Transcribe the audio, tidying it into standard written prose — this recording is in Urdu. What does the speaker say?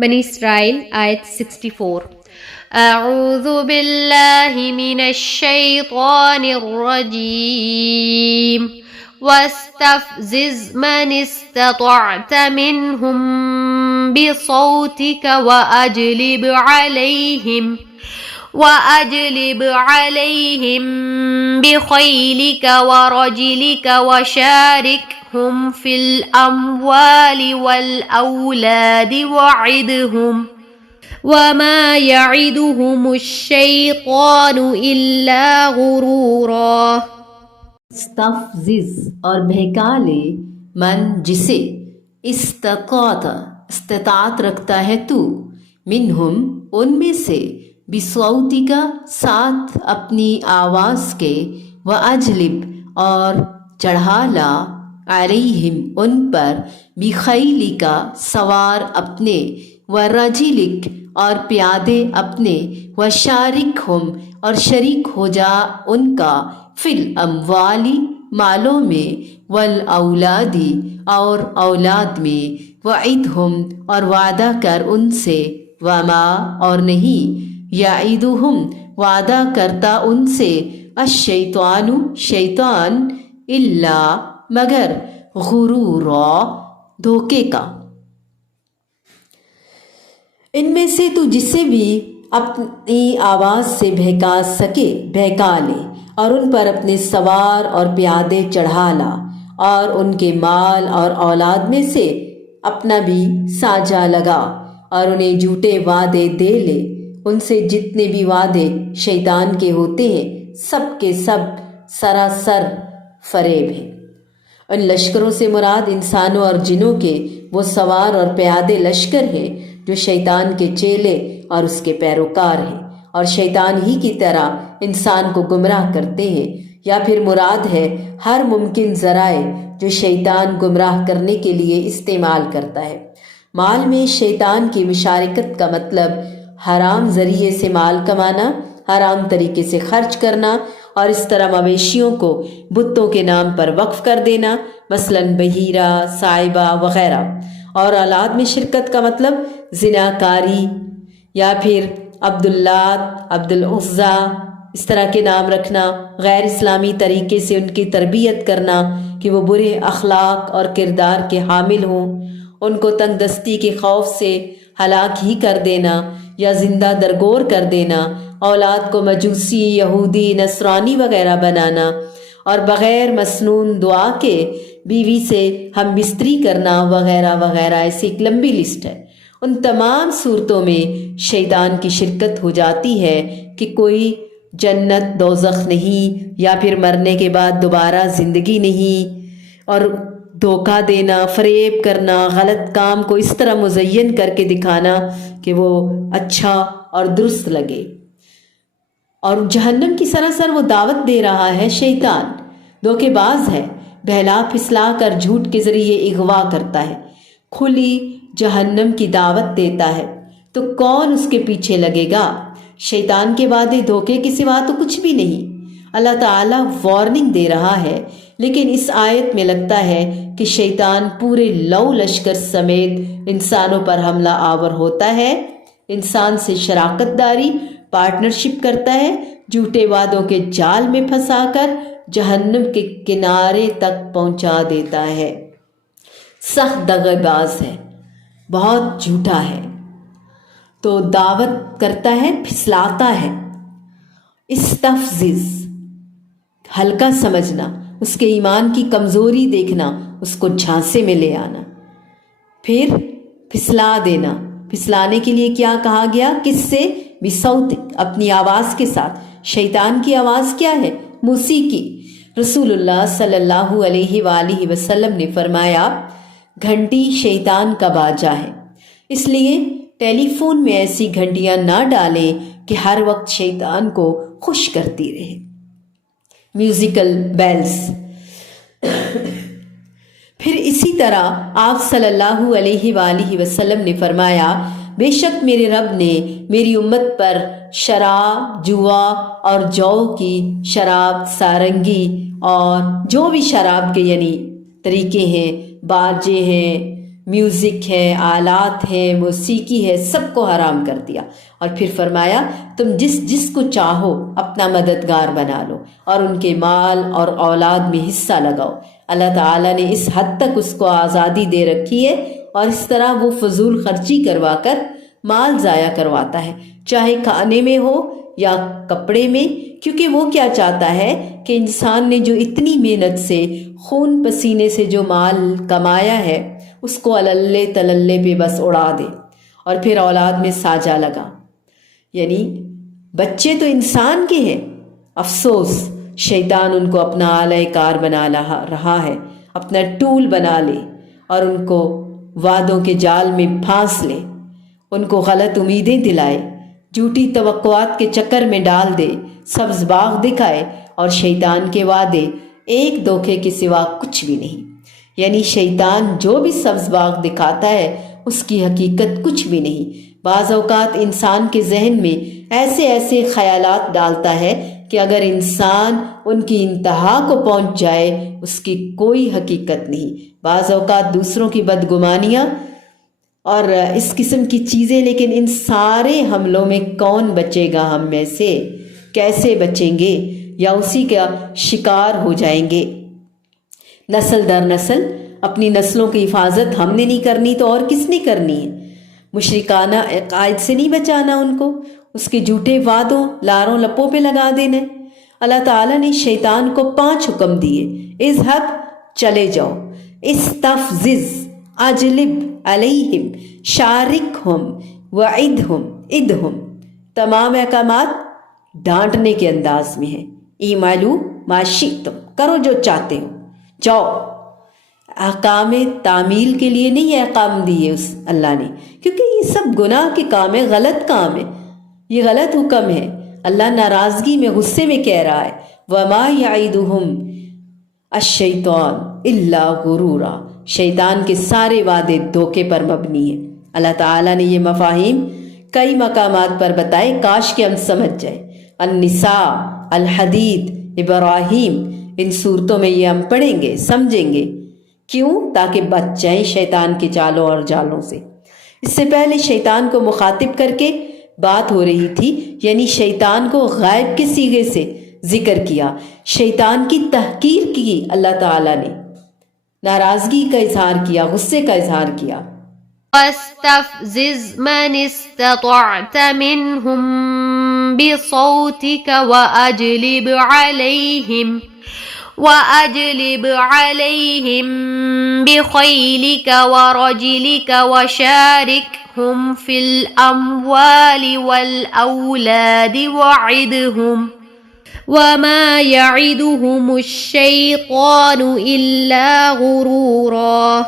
بنی اسرائیل آیت 64۔ اعوذ باللہ من الشیطان الرجیم واستفزز من استطعت منهم بصوتك وأجلب عليهم بخيلك ورجلك وشاركهم في الأموال والأولاد وعدهم وما يعدهم الشيطان إلا غرورا۔ استفزز اور بہکا لے، من جسے، استطاعت رکھتا ہے تو، منہم ان میں سے، بصوتی کا ساتھ اپنی آواز کے، واجلب اور چڑھا لا، علیہم ان پر، بخیلی کا سوار اپنے، ورجلک اور پیادے اپنے، وشارکہم اور شریک ہو جا ان کا، فی الاموالی مالوں میں، والاولادی اور اولاد میں، وعدہم اور وعدہ کر ان سے، وما اور نہیں، یعدہم وعدہ کرتا ان سے، الشیطان شیطان، الا مگر، غرورا دھوکے کا۔ ان میں سے تو جسے بھی اپنی آواز سے بہکا سکے بہکا لے، اور ان پر اپنے سوار اور پیادے چڑھا لا، اور ان کے مال اور اولاد میں سے اپنا بھی سانجہ لگا، اور انہیں جھوٹے وعدے دے لے۔ ان سے جتنے بھی وعدے شیطان کے ہوتے ہیں سب کے سب سراسر فریب ہیں۔ ان لشکروں سے مراد انسانوں اور جنوں کے وہ سوار اور پیادے لشکر ہیں جو شیطان کے چیلے اور اس کے پیروکار ہیں، اور شیطان ہی کی طرح انسان کو گمراہ کرتے ہیں، یا پھر مراد ہے ہر ممکن ذرائع جو شیطان گمراہ کرنے کے لیے استعمال کرتا ہے۔ مال میں شیطان کی مشارکت کا مطلب حرام ذریعے سے مال کمانا، حرام طریقے سے خرچ کرنا، اور اس طرح مویشیوں کو بتوں کے نام پر وقف کر دینا، مثلاً بحیرہ، صائبہ وغیرہ۔ اور اولاد میں شرکت کا مطلب زناکاری، یا پھر عبداللات، عبدالعزیٰ اس طرح کے نام رکھنا، غیر اسلامی طریقے سے ان کی تربیت کرنا کہ وہ برے اخلاق اور کردار کے حامل ہوں، ان کو تنگ دستی کے خوف سے ہلاک ہی کر دینا یا زندہ درگور کر دینا، اولاد کو مجوسی، یہودی، نصرانی وغیرہ بنانا، اور بغیر مسنون دعا کے بیوی سے ہم بستری کرنا وغیرہ وغیرہ۔ ایسی ایک لمبی لسٹ ہے۔ ان تمام صورتوں میں شیطان کی شرکت ہو جاتی ہے کہ کوئی جنت دوزخ نہیں، یا پھر مرنے کے بعد دوبارہ زندگی نہیں، اور دھوکہ دینا، فریب کرنا، غلط کام کو اس طرح مزین کر کے دکھانا کہ وہ اچھا اور درست لگے۔ اور جہنم کی سراسر وہ دعوت دے رہا ہے شیطان، دھوکے باز ہے، بہلا پھسلا کر جھوٹ کے ذریعے اغوا کرتا ہے، کھلی جہنم کی دعوت دیتا ہے، تو کون اس کے پیچھے لگے گا؟ شیطان کے وعدے دھوکے کے سوا تو کچھ بھی نہیں۔ اللہ تعالیٰ وارننگ دے رہا ہے، لیکن اس آیت میں لگتا ہے کہ شیطان پورے لو لشکر سمیت انسانوں پر حملہ آور ہوتا ہے، انسان سے شراکت داری، پارٹنرشپ کرتا ہے، جھوٹے وعدوں کے جال میں پھنسا کر جہنم کے کنارے تک پہنچا دیتا ہے۔ سخت دغے باز ہے، بہت جھوٹا ہے، تو دعوت کرتا ہے، پھسلاتا ہے۔ استفزز ہلکا سمجھنا، اس کے ایمان کی کمزوری دیکھنا، اس کو جھانسے میں لے آنا، پھر پھسلا دینا۔ پھسلانے کے لیے کیا کہا گیا؟ کس سے؟ بصوتک، اپنی آواز کے ساتھ۔ شیطان کی آواز کیا ہے؟ موسیقی۔ رسول اللہ صلی اللہ علیہ وآلہ وسلم نے فرمایا، گھنٹی شیطان کا باجا ہے، اس لیے ٹیلی فون میں ایسی گھنٹیاں نہ ڈالیں کہ ہر وقت شیطان کو خوش کرتی رہے۔ Musical bells. پھر اسی طرح آپ صلی اللہ علیہ وآلہ وسلم نے فرمایا، بے شک میرے رب نے میری امت پر شراب، جوا اور جو کی شراب، سارنگی اور جو بھی شراب کے یعنی طریقے ہیں، باجے ہیں، میوزک ہے، آلات ہیں، موسیقی ہے، سب کو حرام کر دیا، اور پھر فرمایا تم جس جس کو چاہو اپنا مددگار بنا لو اور ان کے مال اور اولاد میں حصہ لگاؤ۔ اللہ تعالیٰ نے اس حد تک اس کو آزادی دے رکھی ہے، اور اس طرح وہ فضول خرچی کروا کر مال ضائع کرواتا ہے، چاہے کھانے میں ہو یا کپڑے میں، کیونکہ وہ کیا چاہتا ہے کہ انسان نے جو اتنی محنت سے خون پسینے سے جو مال کمایا ہے اس کو اللے تللے پہ بس اڑا دے اور پھر اولاد میں سانجا لگا۔ یعنی بچے تو انسان کے ہیں، افسوس شیطان ان کو اپنا آلہ کار بنا رہا ہے، اپنا ٹول بنا لے اور ان کو وعدوں کے جال میں پھانس لے، ان کو غلط امیدیں دلائے، جھوٹی توقعات کے چکر میں ڈال دے، سبز باغ دکھائے، اور شیطان کے وعدے ایک دھوکے کے سوا کچھ بھی نہیں۔ یعنی شیطان جو بھی سبز باغ دکھاتا ہے اس کی حقیقت کچھ بھی نہیں۔ بعض اوقات انسان کے ذہن میں ایسے ایسے خیالات ڈالتا ہے کہ اگر انسان ان کی انتہا کو پہنچ جائے اس کی کوئی حقیقت نہیں۔ بعض اوقات دوسروں کی بدگمانیاں اور اس قسم کی چیزیں، لیکن ان سارے حملوں میں کون بچے گا ہم میں سے؟ کیسے بچیں گے؟ یا اسی کا شکار ہو جائیں گے۔ نسل در نسل اپنی نسلوں کی حفاظت ہم نے نہیں کرنی تو اور کس نے کرنی ہے؟ مشرکانہ عقائد سے نہیں بچانا ان کو، اس کے جھوٹے وعدوں لاروں لپوں پہ لگا دینا۔ اللہ تعالیٰ نے شیطان کو 5 حکم دیے، اذهب چلے جاؤ، استفزز اجلب علیہم شارکہم وعدہم ادہم، تمام احکامات ڈانٹنے کے انداز میں ہیں۔ اعملوا ما شئتم، کرو جو چاہتے ہو، جاؤ۔ احکام تعمیل کے لیے نہیں احکام دیے اس اللہ نے، کیونکہ یہ سب گناہ کے کام ہے، غلط کام ہے، یہ غلط حکم ہے۔ اللہ ناراضگی میں غصے میں کہہ رہا ہے وَمَا يَعِدُهُمْ الشَّيْطَانُ إِلَّا غُرُورًا، شیطان کے سارے وعدے دھوکے پر مبنی ہیں۔ اللہ تعالیٰ نے یہ مفاہیم کئی مقامات پر بتائے، کاش کہ ہم سمجھ جائیں۔ النساء، الحدید، ابراہیم، ان صورتوں میں یہ ہم پڑھیں گے، سمجھیں گے، کیوں؟ تاکہ بچ جائیں شیطان کے چالوں اور جالوں سے۔ اس سے پہلے شیطان کو مخاطب کر کے بات ہو رہی تھی، یعنی شیطان کو غائب کے صیغے سے ذکر کیا، شیطان کی تحقیر کی اللہ تعالیٰ نے، ناراضگی کا اظہار کیا، غصے کا اظہار کیا۔ واستفزز من استطعت منهم بصوتك وأجلب عليهم بخيلك ورجلك وشاركهم في الأموال والأولاد وعدهم وما يعدهم الشيطان إلا غرورا۔